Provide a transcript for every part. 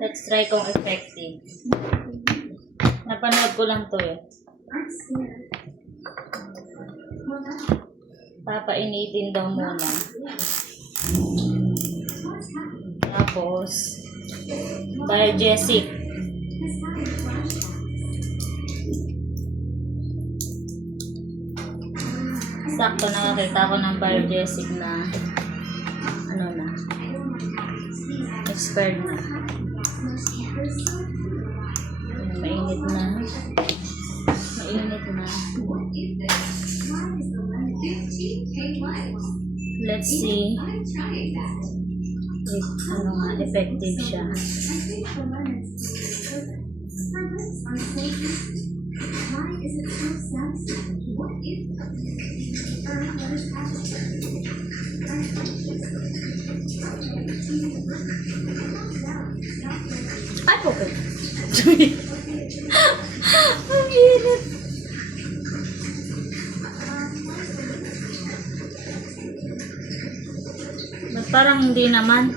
Let's try kung effective. Napanood ko lang to eh. Papainitin daw muna. Tapos, Biogesic. Sakto nakakita ko ng Biogesic na ano na, expired na. Mainit na. Mainit na. Let's see if ano nga, effective siya. Ay, okay. Ang init. Parang hindi naman.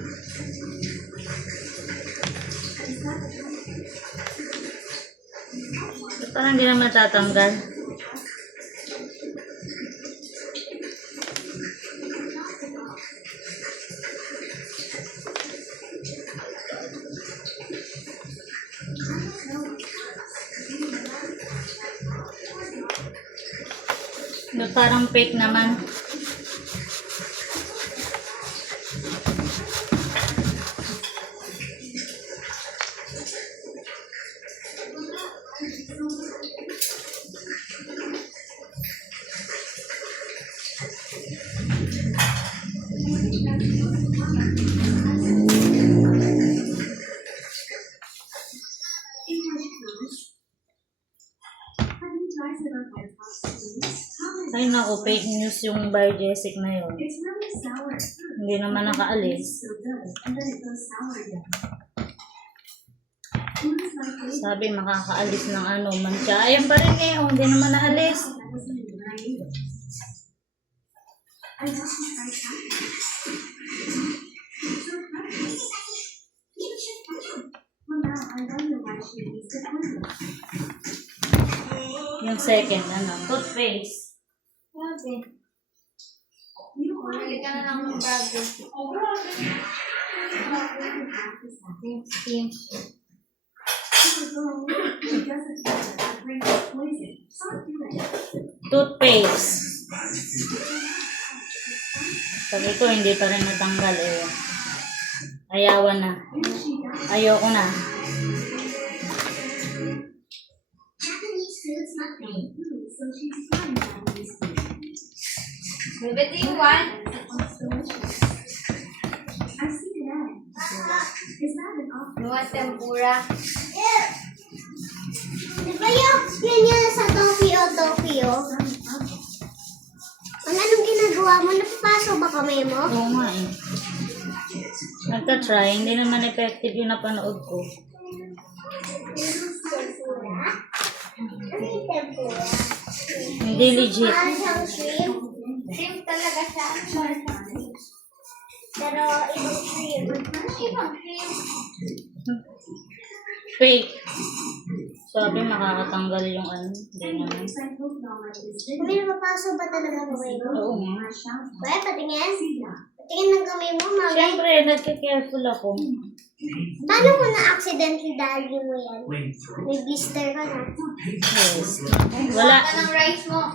Parang hindi naman tatanggal. Parang fake naman. Ay naku, fake news yung Biogesic na yun. Hindi naman nakaalis. Sabi makakaalis ng ano, mancha. Ayan pa rin eh, hindi naman naalis. Yung second, ano, toothpaste. Okay. Bumili ka na ng bago. Toothpaste. Pag ito hindi pa rin natanggal eh. Ayawan na. Ayoko na. Maybe do you want? You want tempura? Di ba yun sa Tokyo? Anong ginagawa mo? Napapasok ba kamay mo? Oo nga eh. Nagka-try, hindi naman effective yung napanood ko. Ano yung tempura? Hindi legit. Siyang shrimp. Shrimp talaga siya. Pero ibang shrimp. Ibang shrimp. Fake. Sabi makakatanggal yung ano. Hindi naman. May napapasok ba talaga kamay mo? Oo nga. Kaya patingin? Patingin ng kamay mo, mami. Siyempre, nagka-careful ako. Paano kung na-accidentally dali mo yan? May blister ka na. Yes. Wala. Ka ng rice mo.